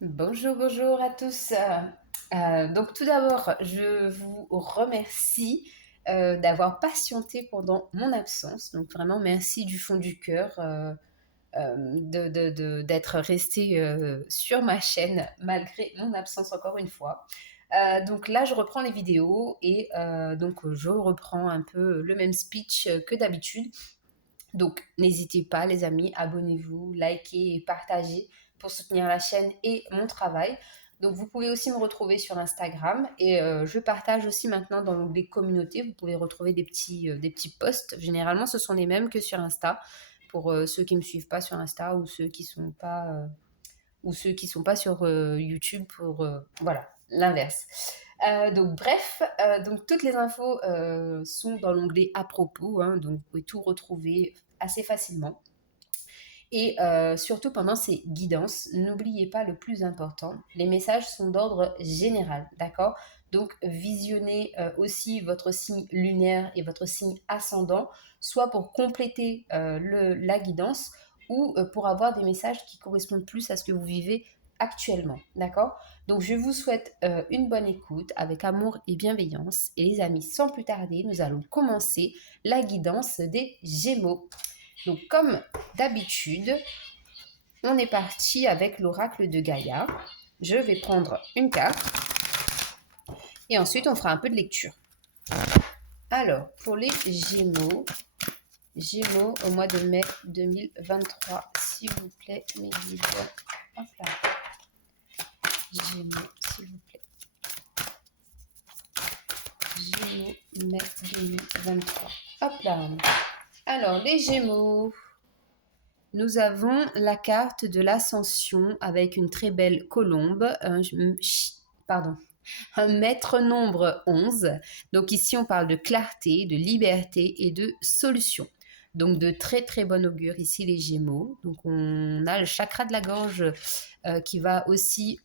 Bonjour, bonjour à tous. Donc tout d'abord, je vous remercie d'avoir patienté pendant mon absence. Donc vraiment, merci du fond du cœur d'être resté sur ma chaîne malgré mon absence encore une fois. Donc là, je reprends les vidéos et donc je reprends un peu le même speech que d'habitude. Donc, n'hésitez pas, les amis, abonnez-vous, likez et partagez pour soutenir la chaîne et mon travail. Donc, vous pouvez aussi me retrouver sur Instagram et je partage aussi maintenant dans l'onglet communauté. Vous pouvez retrouver des petits posts. Généralement, ce sont les mêmes que sur Insta pour ceux qui ne me suivent pas sur Insta ou ceux qui sont pas sur YouTube pour voilà l'inverse. Donc bref, donc toutes les infos sont dans l'onglet à propos, hein, donc vous pouvez tout retrouver assez facilement. Et surtout pendant ces guidances, n'oubliez pas le plus important, les messages sont d'ordre général, d'accord? Donc visionnez aussi votre signe lunaire et votre signe ascendant, soit pour compléter la guidance ou pour avoir des messages qui correspondent plus à ce que vous vivez actuellement, d'accord? Donc je vous souhaite une bonne écoute avec amour et bienveillance. Et les amis, sans plus tarder, nous allons commencer la guidance des Gémeaux. Donc, comme d'habitude, on est parti avec l'oracle de Gaïa. Je vais prendre une carte et ensuite on fera un peu de lecture. Alors, pour les Gémeaux, Gémeaux au mois de mai 2023, s'il vous plaît, mes guides. Hop là. Gémeaux, s'il vous plaît. Gémeaux, mai 2023. Hop là. Alors, les Gémeaux. Nous avons la carte de l'ascension avec une très belle colombe, pardon, un maître nombre 11. Donc ici, on parle de clarté, de liberté et de solution. Donc de très très bon augure ici les Gémeaux. Donc on a le chakra de la gorge qui va aussi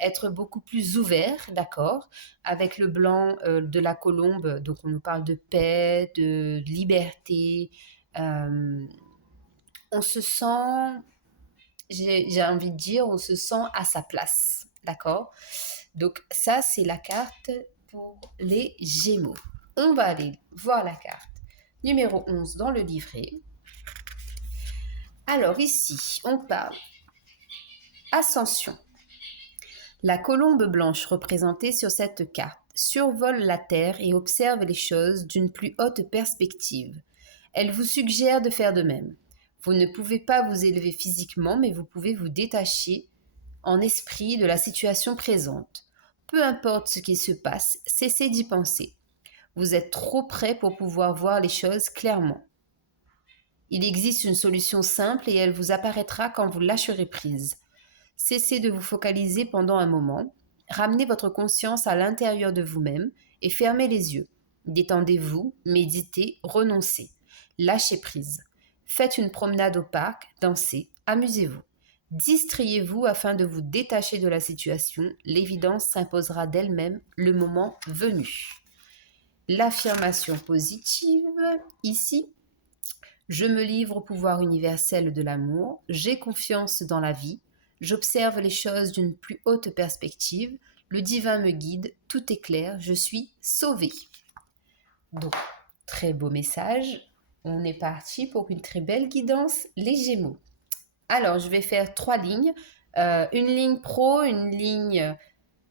être beaucoup plus ouvert, d'accord, avec le blanc de la colombe. Donc on nous parle de paix, de liberté. euh, on se sent, j'ai envie de dire, on se sent à sa place, d'accord? Donc ça, c'est la carte pour les Gémeaux. On va aller voir la carte numéro 11 dans le livret. Alors ici, on parle ascension. La colombe blanche représentée sur cette carte survole la Terre et observe les choses d'une plus haute perspective. Elle vous suggère de faire de même. Vous ne pouvez pas vous élever physiquement, mais vous pouvez vous détacher en esprit de la situation présente. Peu importe ce qui se passe, cessez d'y penser. Vous êtes trop près pour pouvoir voir les choses clairement. Il existe une solution simple et elle vous apparaîtra quand vous lâcherez prise. Cessez de vous focaliser pendant un moment, ramenez votre conscience à l'intérieur de vous-même et fermez les yeux. Détendez-vous, méditez, renoncez. Lâchez prise. Faites une promenade au parc, dansez, amusez-vous. Distrayez-vous afin de vous détacher de la situation. L'évidence s'imposera d'elle-même le moment venu. L'affirmation positive, ici, je me livre au pouvoir universel de l'amour, j'ai confiance dans la vie, j'observe les choses d'une plus haute perspective, le divin me guide, tout est clair, je suis sauvé. Donc, très beau message. On est parti pour une très belle guidance, les Gémeaux. Alors, je vais faire 3 lignes. Une ligne pro, une ligne...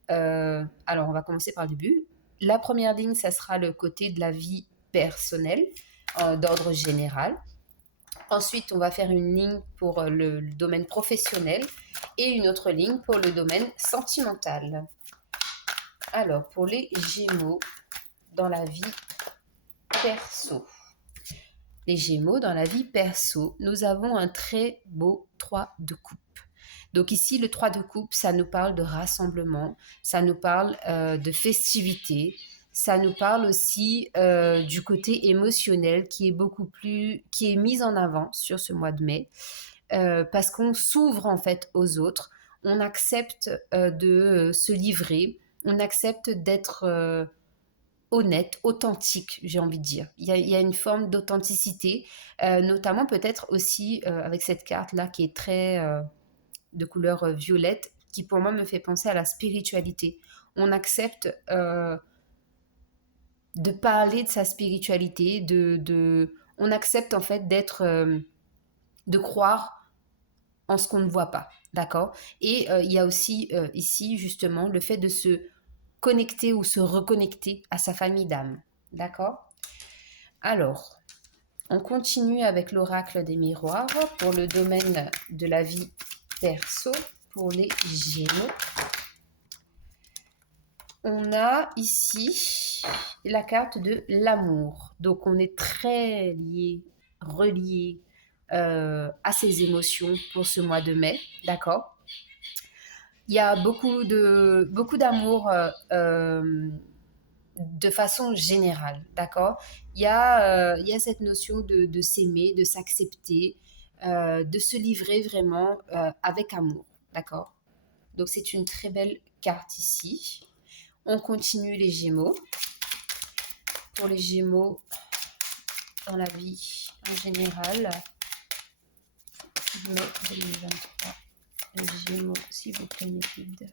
alors, on va commencer par le début. La première ligne, ça sera le côté de la vie personnelle, d'ordre général. Ensuite, on va faire une ligne pour le domaine professionnel et une autre ligne pour le domaine sentimental. Alors, pour les Gémeaux dans la vie perso. Les Gémeaux dans la vie perso, nous avons un très beau 3 de coupe. Donc ici, le 3 de coupe, ça nous parle de rassemblement, ça nous parle de festivité, ça nous parle aussi du côté émotionnel qui est mis en avant sur ce mois de mai, parce qu'on s'ouvre en fait aux autres, on accepte de se livrer, on accepte d'être honnête, authentique, j'ai envie de dire. Il y a une forme d'authenticité, notamment peut-être aussi avec cette carte-là qui est très de couleur violette qui pour moi me fait penser à la spiritualité. On accepte de parler de sa spiritualité, on accepte en fait de croire en ce qu'on ne voit pas, d'accord. Et il y a aussi ici justement le fait de se connecter ou se reconnecter à sa famille d'âme, d'accord. Alors, on continue avec l'oracle des miroirs pour le domaine de la vie perso pour les Gémeaux. On a ici la carte de l'amour. Donc, on est très relié à ses émotions pour ce mois de mai, d'accord. Il y a beaucoup d'amour de façon générale, d'accord. Il y a cette notion de s'aimer, de s'accepter, de se livrer vraiment avec amour, d'accord. Donc, c'est une très belle carte ici. On continue les Gémeaux. Pour les Gémeaux, dans la vie en général, mai 2023. Les Gémeaux, s'il vous plaît, Népide.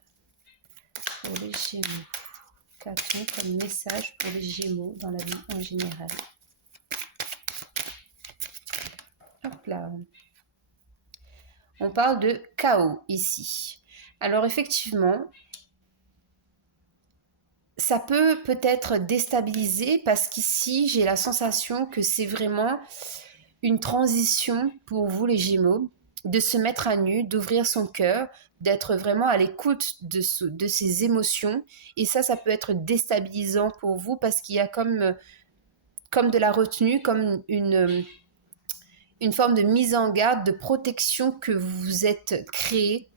Pour les Gémeaux, qu'a-t-on comme message pour les Gémeaux dans la vie en général? Hop là. On parle de chaos ici. Alors effectivement, ça peut-être déstabiliser parce qu'ici, j'ai la sensation que c'est vraiment une transition pour vous les Gémeaux, de se mettre à nu, d'ouvrir son cœur, d'être vraiment à l'écoute de ses émotions. Et ça peut être déstabilisant pour vous parce qu'il y a comme de la retenue, comme une forme de mise en garde, de protection que vous vous êtes créé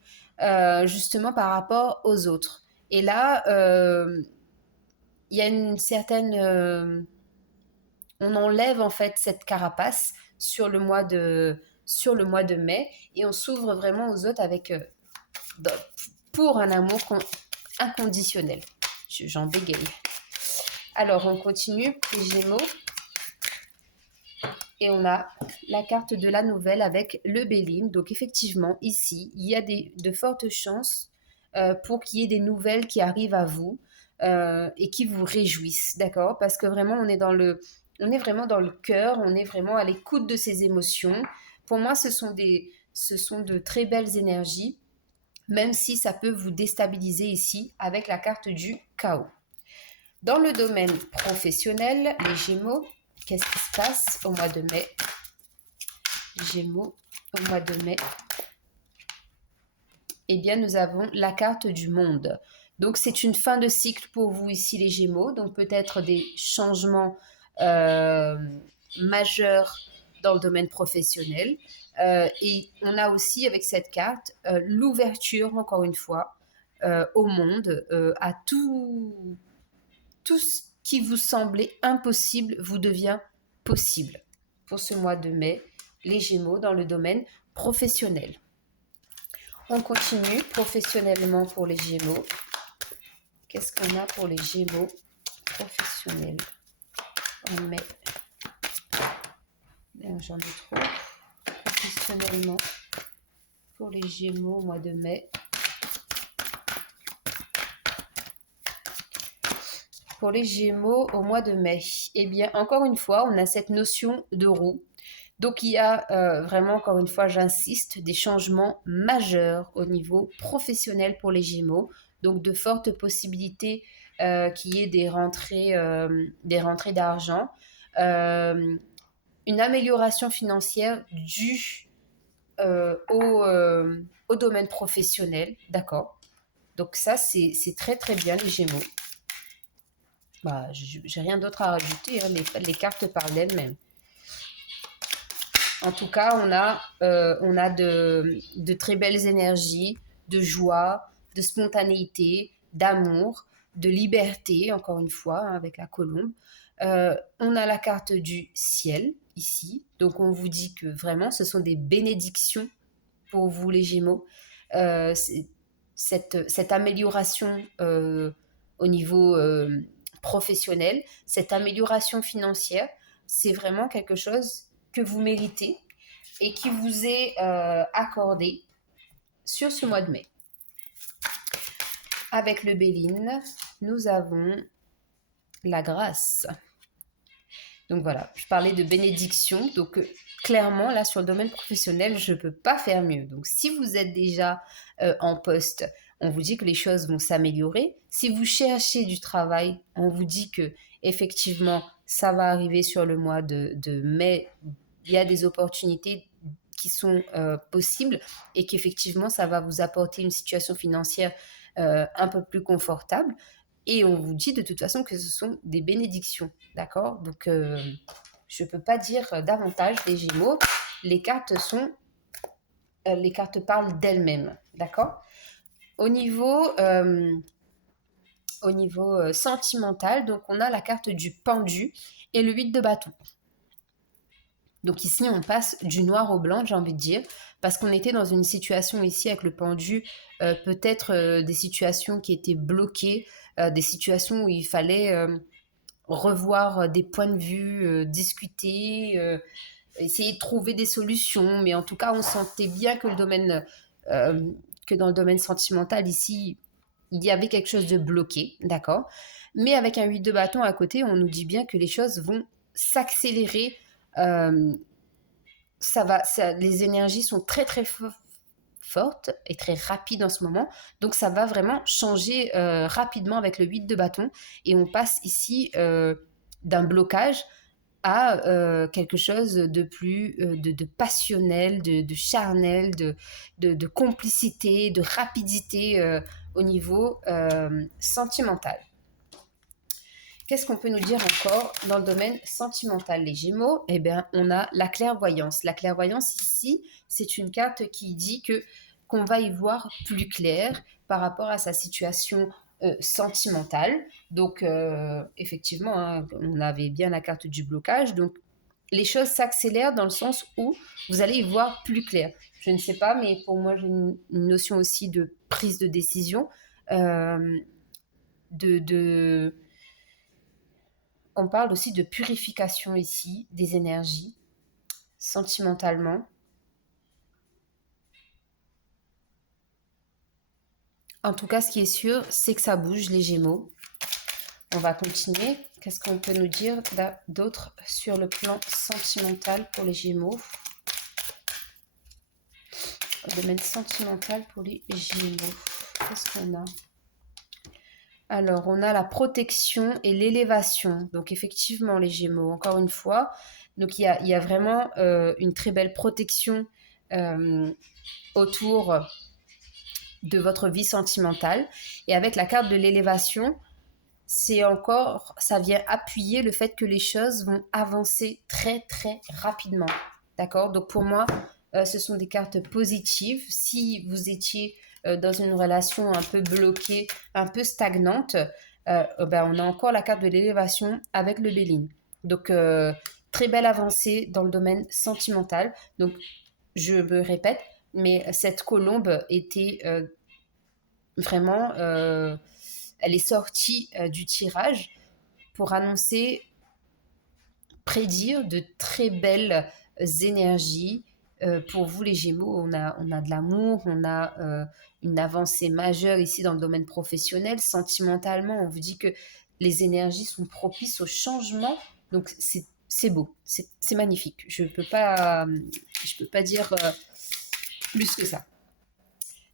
justement par rapport aux autres. Et là, il y a une certaine... on enlève en fait cette carapace sur le mois de mai et on s'ouvre vraiment aux autres avec pour un amour inconditionnel. J'en bégaye. Alors on continue les Gémeaux et on a la carte de la nouvelle avec le Béline. Donc effectivement ici il y a de fortes chances pour qu'il y ait des nouvelles qui arrivent à vous et qui vous réjouissent, d'accord, parce que vraiment on est vraiment dans le cœur, on est vraiment à l'écoute de ses émotions. Pour moi, ce sont de très belles énergies, même si ça peut vous déstabiliser ici avec la carte du chaos. Dans le domaine professionnel, les Gémeaux, qu'est-ce qui se passe au mois de mai? Gémeaux, au mois de mai. Eh bien, nous avons la carte du monde. Donc, c'est une fin de cycle pour vous ici, les Gémeaux. Donc, peut-être des changements majeurs dans le domaine professionnel. Et on a aussi, avec cette carte, l'ouverture, encore une fois, au monde, à tout ce qui vous semblait impossible vous devient possible. Pour ce mois de mai, les Gémeaux dans le domaine professionnel. On continue professionnellement pour les Gémeaux. Qu'est-ce qu'on a pour les Gémeaux professionnels en mai? J'en ai trop. Professionnellement pour les Gémeaux au mois de mai. Pour les Gémeaux au mois de mai, eh bien, encore une fois, on a cette notion de roue. Donc, il y a vraiment, encore une fois, j'insiste, des changements majeurs au niveau professionnel pour les Gémeaux. Donc, de fortes possibilités qu'il y ait des rentrées d'argent. Une amélioration financière due au domaine professionnel. D'accord. Donc, ça, c'est très, très bien, les Gémeaux. Bah, j'ai rien d'autre à rajouter. Hein. Les cartes parlent d'elles-mêmes. En tout cas, on a de très belles énergies, de joie, de spontanéité, d'amour, de liberté, encore une fois, hein, avec la colombe. On a la carte du ciel, ici. Donc, on vous dit que vraiment, ce sont des bénédictions pour vous, les Gémeaux. Cette amélioration au niveau professionnel, cette amélioration financière, c'est vraiment quelque chose que vous méritez et qui vous est accordé sur ce mois de mai. Avec le Béline, nous avons la grâce. Donc voilà, je parlais de bénédiction. Donc clairement, là, sur le domaine professionnel, je ne peux pas faire mieux. Donc si vous êtes déjà en poste, on vous dit que les choses vont s'améliorer. Si vous cherchez du travail, on vous dit que effectivement, ça va arriver sur le mois de mai. Il y a des opportunités qui sont possibles et qu'effectivement, ça va vous apporter une situation financière un peu plus confortable. Et on vous dit de toute façon que ce sont des bénédictions, d'accord? Donc, je ne peux pas dire davantage des Gémeaux. Les cartes parlent d'elles-mêmes, d'accord? Au niveau sentimental, donc on a la carte du pendu et le 8 de bâton. Donc ici, on passe du noir au blanc, j'ai envie de dire, parce qu'on était dans une situation ici avec le pendu, peut-être des situations qui étaient bloquées, des situations où il fallait revoir des points de vue, discuter, essayer de trouver des solutions. Mais en tout cas, on sentait bien que que dans le domaine sentimental, ici, il y avait quelque chose de bloqué, d'accord? Mais avec un 8 de bâton à côté, on nous dit bien que les choses vont s'accélérer. Les énergies sont très très fortes et très rapides en ce moment. Donc ça va vraiment changer rapidement avec le 8 de bâton. Et on passe ici d'un blocage à quelque chose de plus de passionnel, de charnel, de complicité, de rapidité au niveau sentimental. Qu'est-ce qu'on peut nous dire encore dans le domaine sentimental, les Gémeaux? Eh bien, on a la clairvoyance. La clairvoyance, ici, c'est une carte qui dit qu'on va y voir plus clair par rapport à sa situation sentimentale. Donc, effectivement, hein, on avait bien la carte du blocage. Donc, les choses s'accélèrent dans le sens où vous allez y voir plus clair. Je ne sais pas, mais pour moi, j'ai une notion aussi de prise de décision, de on parle aussi de purification ici, des énergies, sentimentalement. En tout cas, ce qui est sûr, c'est que ça bouge, les Gémeaux. On va continuer. Qu'est-ce qu'on peut nous dire d'autre sur le plan sentimental pour les Gémeaux? Le domaine sentimental pour les Gémeaux. Qu'est-ce qu'on a? Alors, on a la protection et l'élévation. Donc, effectivement, les Gémeaux, encore une fois. Donc, il y a vraiment une très belle protection autour de votre vie sentimentale. Et avec la carte de l'élévation, ça vient appuyer le fait que les choses vont avancer très, très rapidement. D'accord? Donc, pour moi, ce sont des cartes positives. Si vous étiez dans une relation un peu bloquée, un peu stagnante, on a encore la carte de l'élévation avec le Béline. Donc, très belle avancée dans le domaine sentimental. Donc, je me répète, mais cette colombe était vraiment... elle est sortie du tirage pour annoncer, prédire de très belles énergies. Pour vous, les Gémeaux, on a de l'amour, on a une avancée majeure ici dans le domaine professionnel. Sentimentalement, on vous dit que les énergies sont propices au changement. Donc, c'est beau, c'est magnifique. Je peux pas dire plus que ça.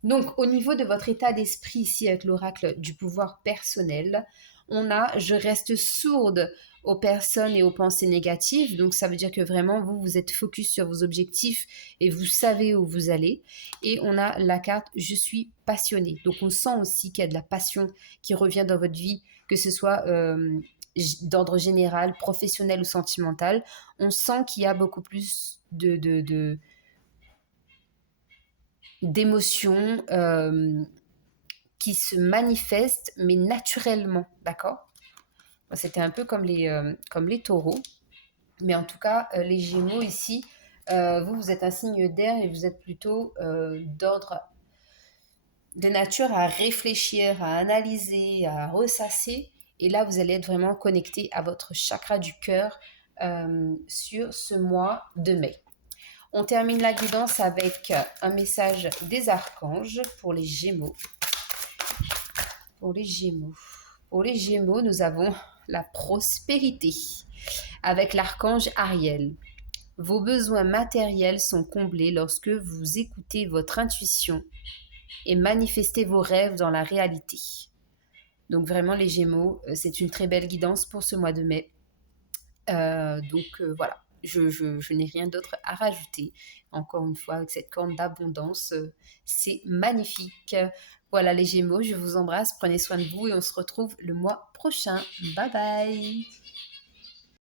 Donc, au niveau de votre état d'esprit ici avec l'oracle du pouvoir personnel, on a « je reste sourde aux personnes et aux pensées négatives ». Donc, ça veut dire que vraiment, vous êtes focus sur vos objectifs et vous savez où vous allez. Et on a la carte « je suis passionné ». Donc, on sent aussi qu'il y a de la passion qui revient dans votre vie, que ce soit d'ordre général, professionnel ou sentimental. On sent qu'il y a beaucoup plus d'émotions qui se manifestent, mais naturellement, d'accord? C'était un peu comme les taureaux. Mais en tout cas, les Gémeaux ici, vous êtes un signe d'air et vous êtes plutôt d'ordre de nature à réfléchir, à analyser, à ressasser. Et là, vous allez être vraiment connecté à votre chakra du cœur sur ce mois de mai. On termine la guidance avec un message des archanges pour les Gémeaux. Pour les Gémeaux. Pour les Gémeaux, nous avons la prospérité avec l'archange Ariel. Vos besoins matériels sont comblés lorsque vous écoutez votre intuition et manifestez vos rêves dans la réalité. Donc vraiment les Gémeaux, c'est une très belle guidance pour ce mois de mai. Voilà, je n'ai rien d'autre à rajouter. Encore une fois, avec cette corne d'abondance, c'est magnifique. Voilà les Gémeaux, je vous embrasse, prenez soin de vous et on se retrouve le mois prochain. Bye bye.